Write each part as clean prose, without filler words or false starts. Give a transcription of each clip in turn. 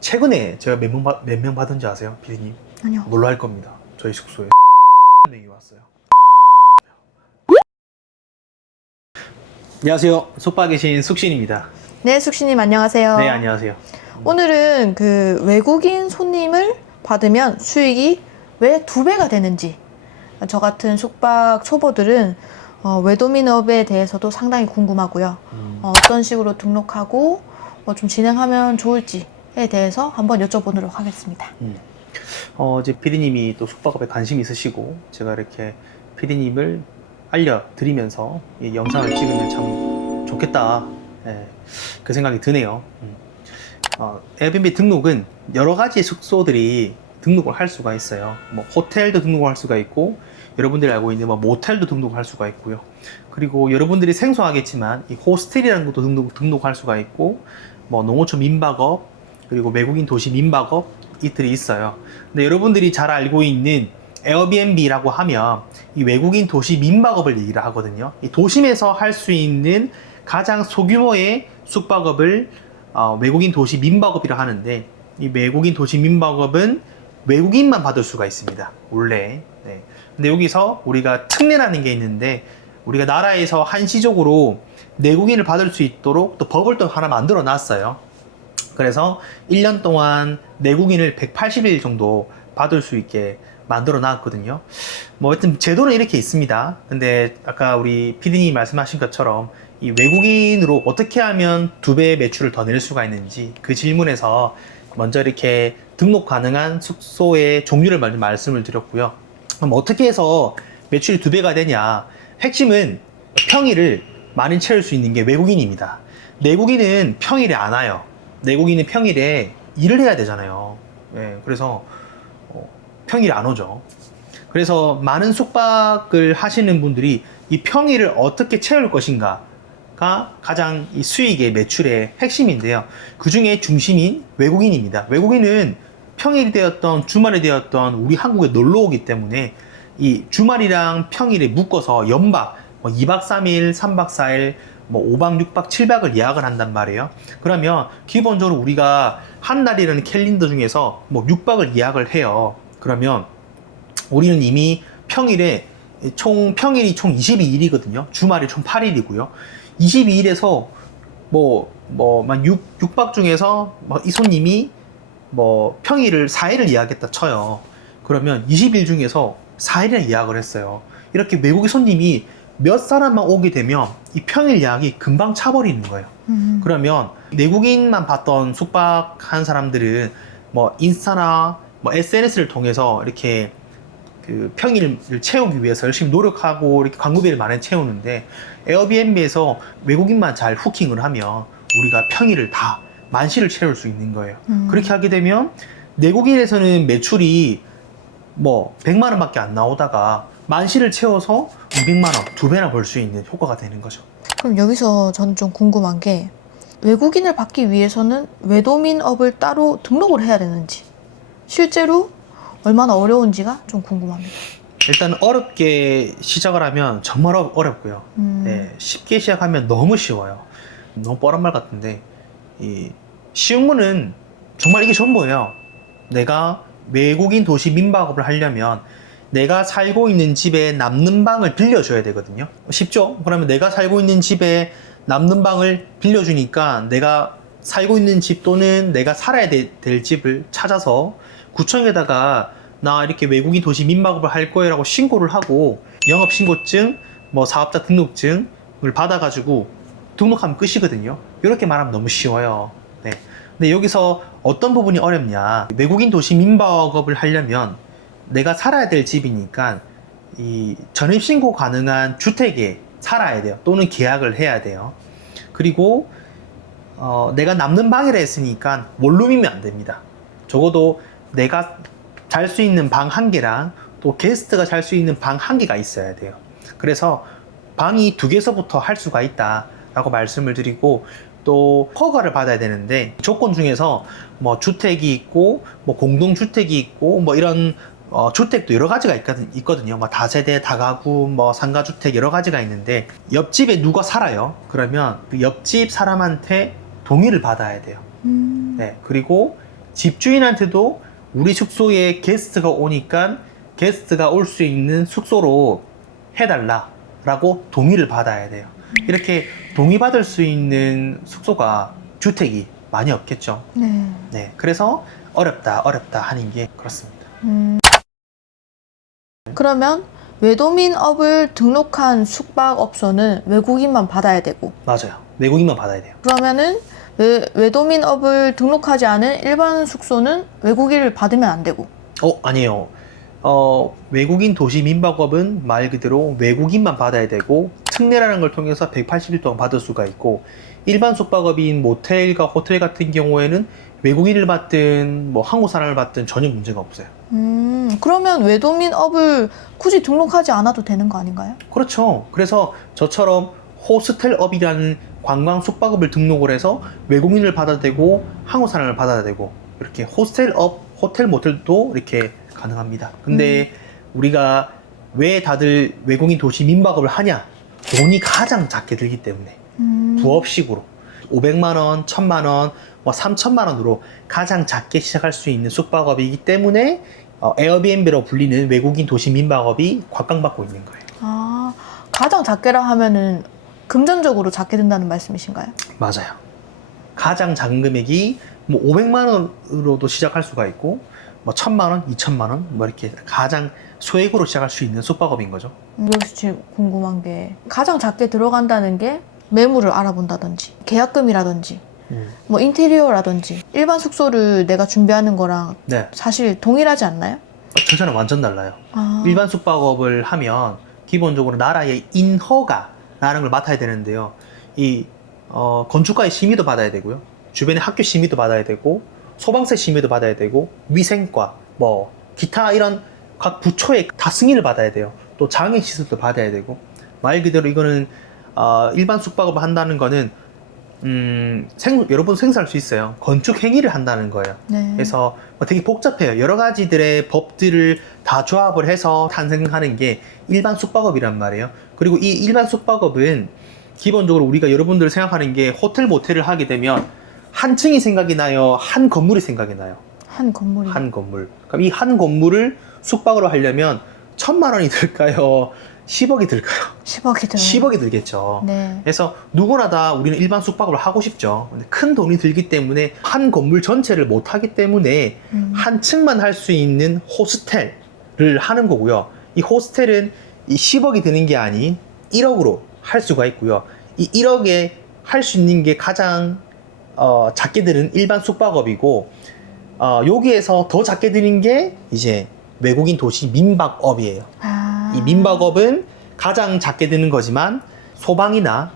최근에 제가 몇 명 받은지 아세요? 피디님? 아니요. 놀랄 겁니다. 저희 숙소에 명이 왔어요. 안녕하세요. 숙박에 계신 숙신입니다. 네, 숙신님 안녕하세요. 네, 안녕하세요. 오늘은 그 외국인 손님을 받으면 수익이 왜 2배가 되는지, 저 같은 숙박 초보들은 외도민업에 대해서도 상당히 궁금하고요. 어떤 식으로 등록하고 좀 진행하면 좋을지에 대해서 한번 여쭤보도록 하겠습니다. 이제 피디님이 또 숙박업에 관심이 있으시고 제가 이렇게 피디님을 알려드리면서 이 영상을 찍으면 참 좋겠다. 예, 그 생각이 드네요. 에어비앤비 등록은 여러 가지 숙소들이 등록을 할 수가 있어요. 뭐 호텔도 등록을 할 수가 있고, 여러분들이 알고 있는 뭐 모텔도 등록할 수가 있고요. 그리고 여러분들이 생소하겠지만 이 호스텔이라는 것도 등록할 수가 있고, 뭐 농어촌 민박업, 그리고 외국인 도시 민박업 이들이 있어요. 근데 여러분들이 잘 알고 있는 에어비앤비라고 하면 이 외국인 도시 민박업을 얘기를 하거든요. 이 도심에서 할 수 있는 가장 소규모의 숙박업을 외국인 도시 민박업이라 하는데, 이 외국인 도시 민박업은 외국인만 받을 수가 있습니다, 원래. 네. 근데 여기서 우리가 특례라는 게 있는데, 우리가 나라에서 한시적으로 내국인을 받을 수 있도록 또 법을 또 하나 만들어 놨어요. 그래서 1년 동안 내국인을 180일 정도 받을 수 있게 만들어 놨거든요. 뭐 하여튼 제도는 이렇게 있습니다. 근데 아까 우리 PD님이 말씀하신 것처럼 이 외국인으로 어떻게 하면 2배의 매출을 더 낼 수가 있는지, 그 질문에서 먼저 이렇게 등록 가능한 숙소의 종류를 먼저 말씀을 드렸고요. 그럼 어떻게 해서 매출이 2배가 되냐? 핵심은 평일을 많이 채울 수 있는 게 외국인입니다. 내국인은 평일에 안 와요. 내국인은 평일에 일을 해야 되잖아요. 예, 그래서 평일에 안 오죠. 그래서 많은 숙박을 하시는 분들이 이 평일을 어떻게 채울 것인가가 가장 이 수익의 매출의 핵심인데요. 그 중에 중심인 외국인입니다. 외국인은 평일이 되었던 주말이 되었던 우리 한국에 놀러 오기 때문에 이 주말이랑 평일에 묶어서 연박, 뭐 2박 3일, 3박 4일, 뭐 5박, 6박, 7박을 예약을 한단 말이에요. 그러면 기본적으로 우리가 한 달이라는 캘린더 중에서 뭐 6박을 예약을 해요. 그러면 우리는 이미 평일에 평일이 총 22일이거든요. 주말이 총 8일이고요. 22일에서 만 6박 중에서 이 손님이 평일을 4일을 예약했다 쳐요. 그러면 20일 중에서 4일이나 예약을 했어요. 이렇게 외국인 손님이 몇 사람만 오게 되면 이 평일 예약이 금방 차버리는 거예요. 그러면 내국인만 봤던 숙박한 사람들은 뭐 인스타나 뭐 SNS를 통해서 이렇게 그 평일을 채우기 위해서 열심히 노력하고 이렇게 광고비를 많이 채우는데, 에어비앤비에서 외국인만 잘 후킹을 하면 우리가 평일을 다 만시를 채울 수 있는 거예요. 그렇게 하게 되면 내국인에서는 매출이 뭐 100만 원밖에 안 나오다가 만시를 채워서 200만 원, 2배나 벌 수 있는 효과가 되는 거죠. 그럼 여기서 저는 좀 궁금한 게, 외국인을 받기 위해서는 외도민업을 따로 등록을 해야 되는지, 실제로 얼마나 어려운지가 좀 궁금합니다. 일단 어렵게 시작을 하면 정말 어렵고요. 네, 쉽게 시작하면 너무 쉬워요. 너무 뻔한 말 같은데, 쉬운 거는 정말 이게 전부예요. 내가 외국인 도시 민박업을 하려면 내가 살고 있는 집에 남는 방을 빌려줘야 되거든요. 쉽죠? 그러면 내가 살고 있는 집에 남는 방을 빌려주니까 내가 살고 있는 집 또는 내가 살아야 될 집을 찾아서 구청에다가 나 이렇게 외국인 도시 민박업을 할 거예요 라고 신고를 하고, 영업신고증, 뭐 사업자 등록증을 받아가지고 등록하면 끝이거든요. 이렇게 말하면 너무 쉬워요. 네. 근데 여기서 어떤 부분이 어렵냐? 외국인 도시 민박업을 하려면 내가 살아야 될 집이니까 이 전입신고 가능한 주택에 살아야 돼요. 또는 계약을 해야 돼요. 그리고 내가 남는 방이라 했으니까 원룸이면 안 됩니다. 적어도 내가 잘 수 있는 방 1개랑 또 게스트가 잘 수 있는 방 1개가 있어야 돼요. 그래서 방이 2개서부터 할 수가 있다 라고 말씀을 드리고, 또 허가를 받아야 되는데 조건 중에서 뭐 주택이 있고 뭐 공동주택이 있고 뭐 이런 주택도 여러 가지가 있거든요. 뭐 다세대, 다가구, 뭐 상가주택 여러 가지가 있는데, 옆집에 누가 살아요. 그러면 그 옆집 사람한테 동의를 받아야 돼요. 네, 그리고 집주인한테도 우리 숙소에 게스트가 오니까 게스트가 올 수 있는 숙소로 해달라라고 동의를 받아야 돼요. 이렇게 동의받을 수 있는 숙소가 주택이 많이 없겠죠. 네. 네, 그래서 어렵다 하는 게 그렇습니다. 그러면 외도민업을 등록한 숙박업소는 외국인만 받아야 되고, 맞아요. 외국인만 받아야 돼요. 그러면은 외도민업을 등록하지 않은 일반 숙소는 외국인을 받으면 안 되고. 아니에요. 외국인 도시 민박업은 말 그대로 외국인만 받아야 되고, 특례라는 걸 통해서 180일 동안 받을 수가 있고, 일반 숙박업인 모텔과 호텔 같은 경우에는 외국인을 받든 뭐 한국 사람을 받든 전혀 문제가 없어요. 그러면 외도민업을 굳이 등록하지 않아도 되는 거 아닌가요? 그렇죠. 그래서 저처럼 호스텔업이라는 관광 숙박업을 등록을 해서 외국인을 받아도 되고 한국 사람을 받아야 되고, 이렇게 호스텔업, 호텔 모텔도 이렇게 가능합니다. 근데 우리가 왜 다들 외국인 도시 민박업을 하냐? 돈이 가장 작게 들기 때문에. 부업식으로 500만 원, 1000만 원, 뭐 3000만 원으로 가장 작게 시작할 수 있는 숙박업이기 때문에 에어비앤비로 불리는 외국인 도시 민박업이 곽강받고 있는 거예요. 아, 가장 작게라 하면은 금전적으로 작게 된다는 말씀이신가요? 맞아요. 가장 작은 금액이 뭐 500만 원으로도 시작할 수가 있고, 뭐 1000만 원, 2000만 원, 뭐 이렇게 가장 소액으로 시작할 수 있는 숙박업인 거죠. 여기서 지금 궁금한 게, 가장 작게 들어간다는 게 매물을 알아본다든지 계약금이라든지 뭐 인테리어라든지, 일반 숙소를 내가 준비하는 거랑 네. 사실 동일하지 않나요? 저자는 완전 달라요. 아, 일반 숙박업을 하면 기본적으로 나라의 인허가라는 걸 맡아야 되는데요. 이 건축가의 심의도 받아야 되고요. 주변의 학교 심의도 받아야 되고, 소방세 심의도 받아야 되고, 위생과 뭐 기타 이런 각 부처의 다 승인을 받아야 돼요. 또 장애 시설도 받아야 되고, 말 그대로 이거는 일반 숙박업을 한다는 거는 여러분 생각할 수 있어요. 건축 행위를 한다는 거예요. 네. 그래서 되게 복잡해요. 여러 가지들의 법들을 다 조합을 해서 탄생하는 게 일반 숙박업이란 말이에요. 그리고 이 일반 숙박업은 기본적으로 우리가 여러분들 생각하는 게 호텔 모텔을 하게 되면 한 층이 생각이 나요? 한 건물이 생각이 나요? 한 건물이. 한 건물. 그럼 이 한 건물을 숙박으로 하려면 1000만 원이 들까요? 10억이 들까요? 10억이 들어요. 10억이 들겠죠. 네. 그래서 누구나 다 우리는 일반 숙박업을 하고 싶죠. 근데 큰 돈이 들기 때문에 한 건물 전체를 못 하기 때문에 한 층만 할 수 있는 호스텔을 하는 거고요. 이 호스텔은 이 10억이 드는 게 아닌 1억으로 할 수가 있고요. 이 1억에 할 수 있는 게 가장 작게 드는 일반 숙박업이고, 여기에서 더 작게 드는 게 이제 외국인 도시 민박업이에요. 아. 이 민박업은 가장 작게 드는 거지만 소방이나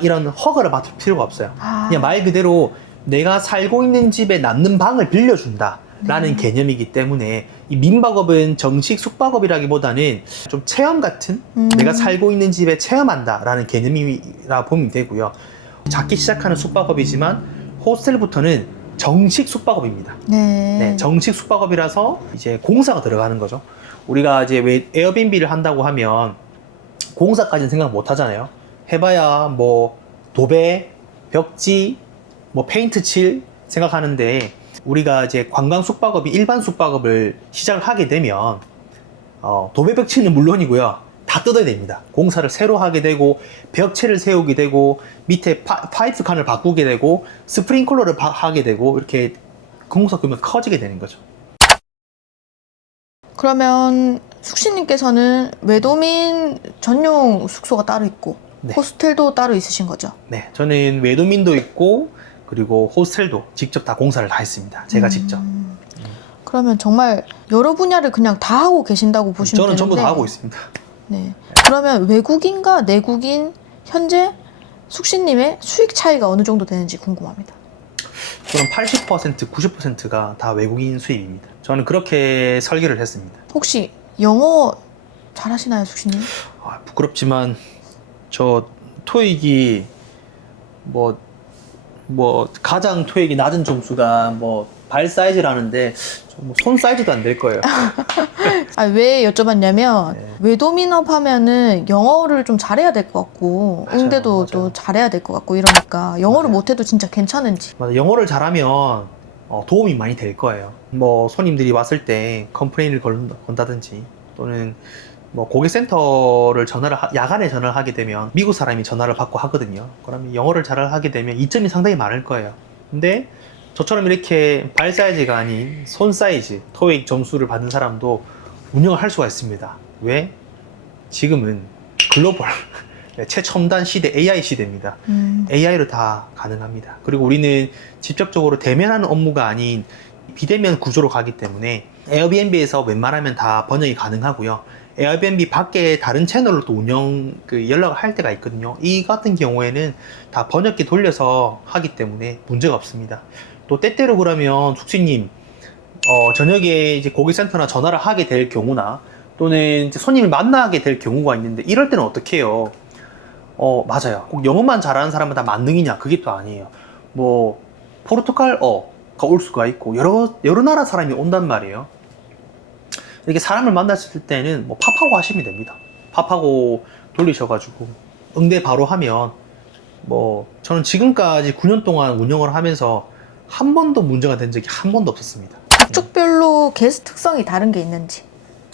이런 허가를 받을 필요가 없어요. 그냥 말 그대로 내가 살고 있는 집에 남는 방을 빌려준다 라는 개념이기 때문에, 이 민박업은 정식 숙박업이라기보다는 좀 체험 같은, 내가 살고 있는 집에 체험한다 라는 개념이라 보면 되고요. 작게 시작하는 숙박업이지만 호스텔부터는 정식 숙박업입니다. 네. 네, 정식 숙박업이라서 이제 공사가 들어가는 거죠. 우리가 이제 왜 에어비앤비를 한다고 하면 공사까지는 생각 못 하잖아요. 해봐야 뭐 도배, 벽지, 뭐 페인트 칠 생각하는데, 우리가 이제 관광 숙박업이 일반 숙박업을 시작을 하게 되면 도배 벽치는 물론이고요. 다 뜯어야 됩니다. 공사를 새로 하게 되고, 벽체를 세우게 되고, 밑에 파이프 칸을 바꾸게 되고, 스프링클러를 하게 되고, 이렇게 공사 규모가 커지게 되는 거죠. 그러면 숙신님께서는 외도민 전용 숙소가 따로 있고, 네. 호스텔도 따로 있으신 거죠? 네, 저는 외도민도 있고, 그리고 호스텔도 직접 다 공사를 다 했습니다. 제가 직접. 그러면 정말 여러 분야를 그냥 다 하고 계신다고 보시면 저는 되는데, 전부 다 하고 있습니다. 네. 그러면 외국인과 내국인 현재 숙신님의 수익 차이가 어느 정도 되는지 궁금합니다. 저는 80%, 90%가 다 외국인 수입입니다. 저는 그렇게 설계를 했습니다. 혹시 영어 잘하시나요, 숙신님? 부끄럽지만 저 토익이 뭐 가장 토익이 낮은 점수가 뭐 발 사이즈라는데 손 사이즈도 안 될 거예요. 왜 여쭤봤냐면, 네. 외도민업 하면은 영어를 좀 잘해야 될 것 같고, 맞아요, 응대도 맞아요. 또 잘해야 될 것 같고, 이러니까 영어를 맞아요. 못해도 진짜 괜찮은지. 맞아, 영어를 잘하면 도움이 많이 될 거예요. 뭐 손님들이 왔을 때 컴플레인을 건다든지 또는 뭐 고객센터를 야간에 전화를 하게 되면 미국 사람이 전화를 받고 하거든요. 그러면 영어를 잘 하게 되면 이점이 상당히 많을 거예요. 근데 저처럼 이렇게 발 사이즈가 아닌 손 사이즈, 토익 점수를 받는 사람도 운영을 할 수가 있습니다. 왜? 지금은 글로벌 최첨단 시대, AI 시대입니다. AI로 다 가능합니다. 그리고 우리는 직접적으로 대면하는 업무가 아닌 비대면 구조로 가기 때문에 에어비앤비에서 웬만하면 다 번역이 가능하고요. 에어비앤비 밖에 다른 채널로 또 연락을 할 때가 있거든요. 이 같은 경우에는 다 번역기 돌려서 하기 때문에 문제가 없습니다. 또 때때로 그러면 숙식님, 저녁에 이제 고객센터나 전화를 하게 될 경우나 또는 이제 손님을 만나게 될 경우가 있는데 이럴 때는 어떻게 해요? 맞아요. 꼭 영어만 잘하는 사람은 다 만능이냐? 그게 또 아니에요. 뭐 포르투갈어가 올 수가 있고 여러 나라 사람이 온단 말이에요. 이렇게 사람을 만났을 때는 뭐 팝하고 하시면 됩니다. 팝하고 돌리셔가지고 응대 바로 하면 뭐 저는 지금까지 9년 동안 운영을 하면서 한 번도 문제가 된 적이 한 번도 없었습니다. 국적별로 게스트 특성이 다른 게 있는지.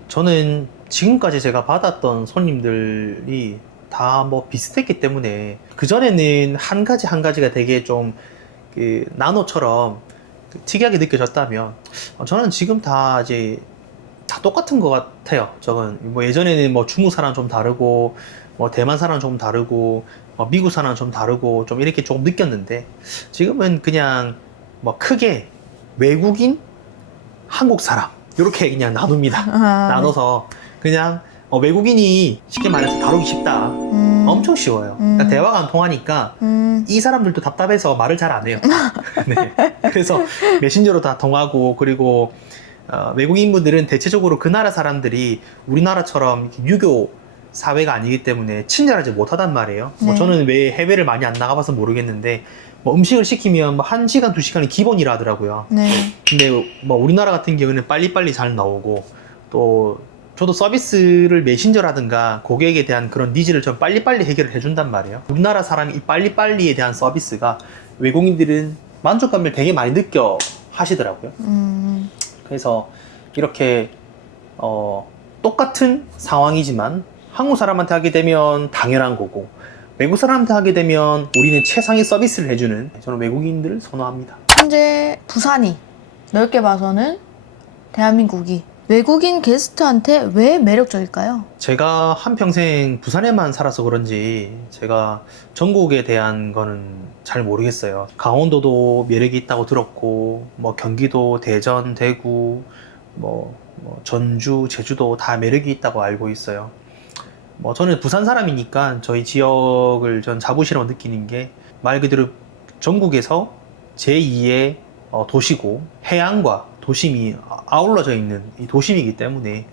저는 지금까지 제가 받았던 손님들이 다 뭐 비슷했기 때문에 그전에는 한 가지가 되게 좀 나노처럼 특이하게 느껴졌다면 저는 지금 다 이제 다 똑같은 것 같아요. 저는 뭐 예전에는 뭐 중국 사람 좀 다르고 뭐 대만 사람 좀 다르고 미국 사람 좀 다르고 좀 이렇게 조금 느꼈는데 지금은 그냥 뭐 크게 외국인, 한국 사람 이렇게 그냥 나눕니다. 나눠서 그냥 외국인이 쉽게 말해서 다루기 쉽다. 엄청 쉬워요. 그러니까 대화가 안 통하니까 이 사람들도 답답해서 말을 잘 안 해요. 네. 그래서 메신저로 다 통하고 그리고 외국인분들은 대체적으로 그 나라 사람들이 우리나라처럼 유교 사회가 아니기 때문에 친절하지 못하단 말이에요. 네. 뭐 저는 왜 해외를 많이 안 나가봐서 모르겠는데 뭐 음식을 시키면 뭐 1시간, 2시간이 기본이라 하더라고요. 네. 근데 뭐 우리나라 같은 경우는 빨리빨리 잘 나오고 또 저도 서비스를 메신저라든가 고객에 대한 그런 니즈를 좀 빨리빨리 해결을 해준단 말이에요. 우리나라 사람이 이 빨리빨리에 대한 서비스가 외국인들은 만족감을 되게 많이 느껴 하시더라고요. 그래서 이렇게 똑같은 상황이지만 한국 사람한테 하게 되면 당연한 거고 외국 사람한테 하게 되면 우리는 최상의 서비스를 해주는 저는 외국인들을 선호합니다. 현재 부산이 넓게 봐서는 대한민국이 외국인 게스트한테 왜 매력적일까요? 제가 한평생 부산에만 살아서 그런지 제가 전국에 대한 거는 잘 모르겠어요. 강원도도 매력이 있다고 들었고 뭐 경기도, 대전, 대구, 뭐 전주, 제주도 다 매력이 있다고 알고 있어요. 뭐 저는 부산 사람이니까 저희 지역을 전 자부시라고 느끼는 게 말 그대로 전국에서 제2의 도시고 해안과 도심이 아울러져 있는 이 도심이기 때문에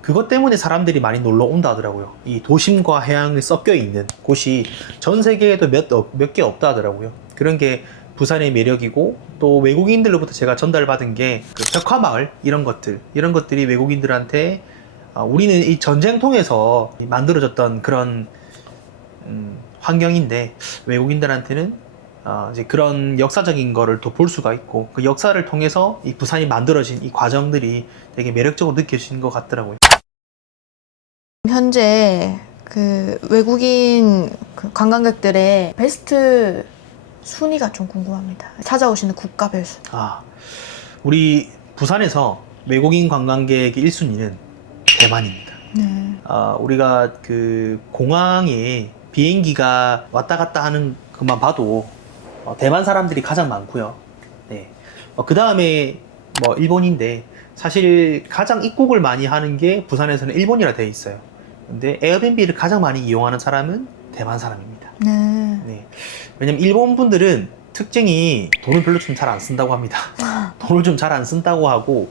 그것 때문에 사람들이 많이 놀러 온다 하더라고요. 이 도심과 해양이 섞여 있는 곳이 전 세계에도 몇 개 없다 하더라고요. 그런 게 부산의 매력이고 또 외국인들로부터 제가 전달받은 게 그 벽화마을 이런 것들이 외국인들한테 우리는 이 전쟁 통해서 만들어졌던 그런 환경인데 외국인들한테는 이제 그런 역사적인 거를 또 볼 수가 있고 그 역사를 통해서 이 부산이 만들어진 이 과정들이 되게 매력적으로 느껴지는 것 같더라고요. 현재 그 외국인 그 관광객들의 베스트 순위가 좀 궁금합니다. 찾아오시는 국가별 순위. 우리 부산에서 외국인 관광객의 1순위는 대만입니다. 네. 우리가 그 공항에 비행기가 왔다 갔다 하는 것만 봐도 대만 사람들이 가장 많고요. 네. 그 다음에 뭐 일본인데 사실 가장 입국을 많이 하는 게 부산에서는 일본이라 되어 있어요. 근데 에어비앤비를 가장 많이 이용하는 사람은 대만 사람입니다. 네. 네. 왜냐면 일본 분들은 특징이 돈을 별로 좀 잘 안 쓴다고 합니다. 돈을 좀 잘 안 쓴다고 하고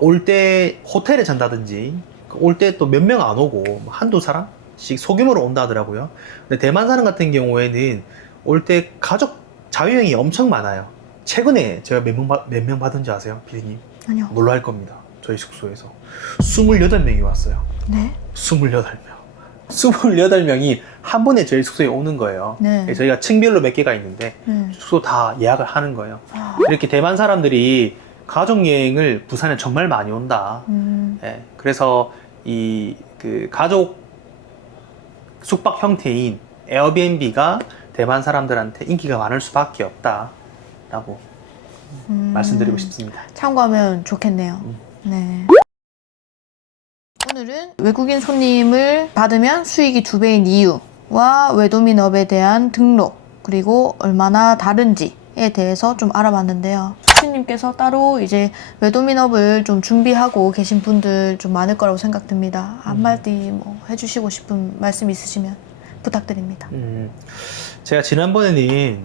올 때 호텔에 잔다든지 올 때 또 몇 명 안 오고 뭐 한두 사람씩 소규모로 온다 하더라고요. 근데 대만 사람 같은 경우에는 올 때 가족 자유여행이 엄청 많아요. 최근에 제가 몇 명 받은지 아세요? 피디님? 아니요. 놀랄 겁니다. 저희 숙소에서 28명이 왔어요. 네. 28명. 28명이 한 번에 저희 숙소에 오는 거예요. 네. 저희가 층별로 몇 개가 있는데 네. 숙소 다 예약을 하는 거예요. 아, 이렇게 대만 사람들이 가족여행을 부산에 정말 많이 온다. 예, 그래서 이 그 가족 숙박 형태인 에어비앤비가 대만 사람들한테 인기가 많을 수밖에 없다라고 말씀드리고 싶습니다. 참고하면 좋겠네요. 네. 오늘은 외국인 손님을 받으면 수익이 2배인 이유와 외도민업에 대한 등록, 그리고 얼마나 다른지에 대해서 좀 알아봤는데요. 수신님께서 따로 이제 외도민업을 좀 준비하고 계신 분들 좀 많을 거라고 생각됩니다. 한마디 뭐 해주시고 싶은 말씀 있으시면 부탁드립니다. 제가 지난번에는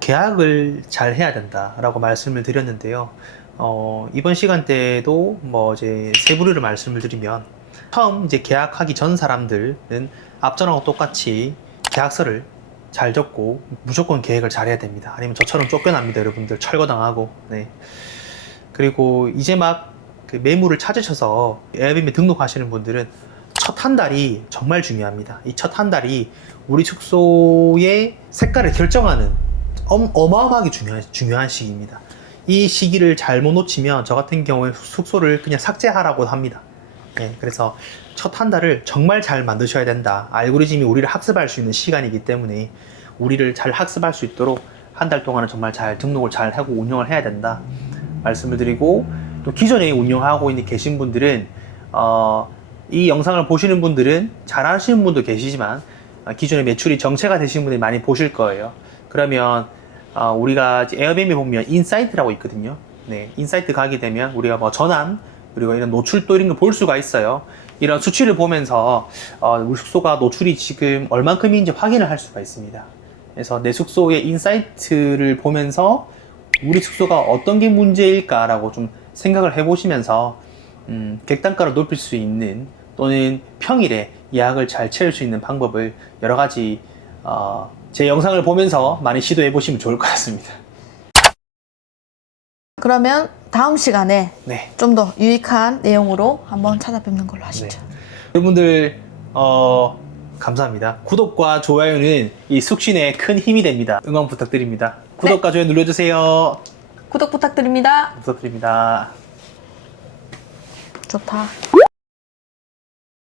계약을 잘 해야 된다라고 말씀을 드렸는데요. 이번 시간대에도 뭐 이제 세 부류를 말씀을 드리면, 처음 이제 계약하기 전 사람들은 앞전하고 똑같이 계약서를 잘 적고 무조건 계획을 잘 해야 됩니다. 아니면 저처럼 쫓겨납니다, 여러분들. 철거당하고. 네. 그리고 이제 막 그 매물을 찾으셔서 에어비앤비 등록하시는 분들은 첫 한 달이 정말 중요합니다. 이 첫 한 달이 우리 숙소의 색깔을 결정하는 어마어마하게 중요한 시기입니다. 이 시기를 잘못 놓치면 저 같은 경우에 숙소를 그냥 삭제하라고 합니다. 네, 그래서 첫 한 달을 정말 잘 만드셔야 된다. 알고리즘이 우리를 학습할 수 있는 시간이기 때문에 우리를 잘 학습할 수 있도록 한 달 동안은 정말 잘 등록을 잘 하고 운영을 해야 된다 말씀을 드리고, 또 기존에 운영하고 있는 계신 분들은 이 영상을 보시는 분들은 잘 하시는 분도 계시지만 기존에 매출이 정체가 되신 분들이 많이 보실 거예요. 그러면 우리가 에어비앤비 보면 인사이트라고 있거든요. 네, 인사이트 가게 되면 우리가 뭐 전환, 그리고 이런 노출도 이런 걸 볼 수가 있어요. 이런 수치를 보면서 우리 숙소가 노출이 지금 얼만큼인지 확인을 할 수가 있습니다. 그래서 내 숙소의 인사이트를 보면서 우리 숙소가 어떤 게 문제일까라고 좀 생각을 해보시면서 객단가를 높일 수 있는, 또는 평일에 예약을 잘 채울 수 있는 방법을 여러 가지 제 영상을 보면서 많이 시도해 보시면 좋을 것 같습니다. 그러면 다음 시간에 네. 좀 더 유익한 내용으로 한번 찾아뵙는 걸로 하시죠. 네. 여러분들 감사합니다. 구독과 좋아요는 이 숙신에 큰 힘이 됩니다. 응원 부탁드립니다. 구독과 좋아요 눌러주세요. 구독 부탁드립니다. 부탁드립니다. 좋다.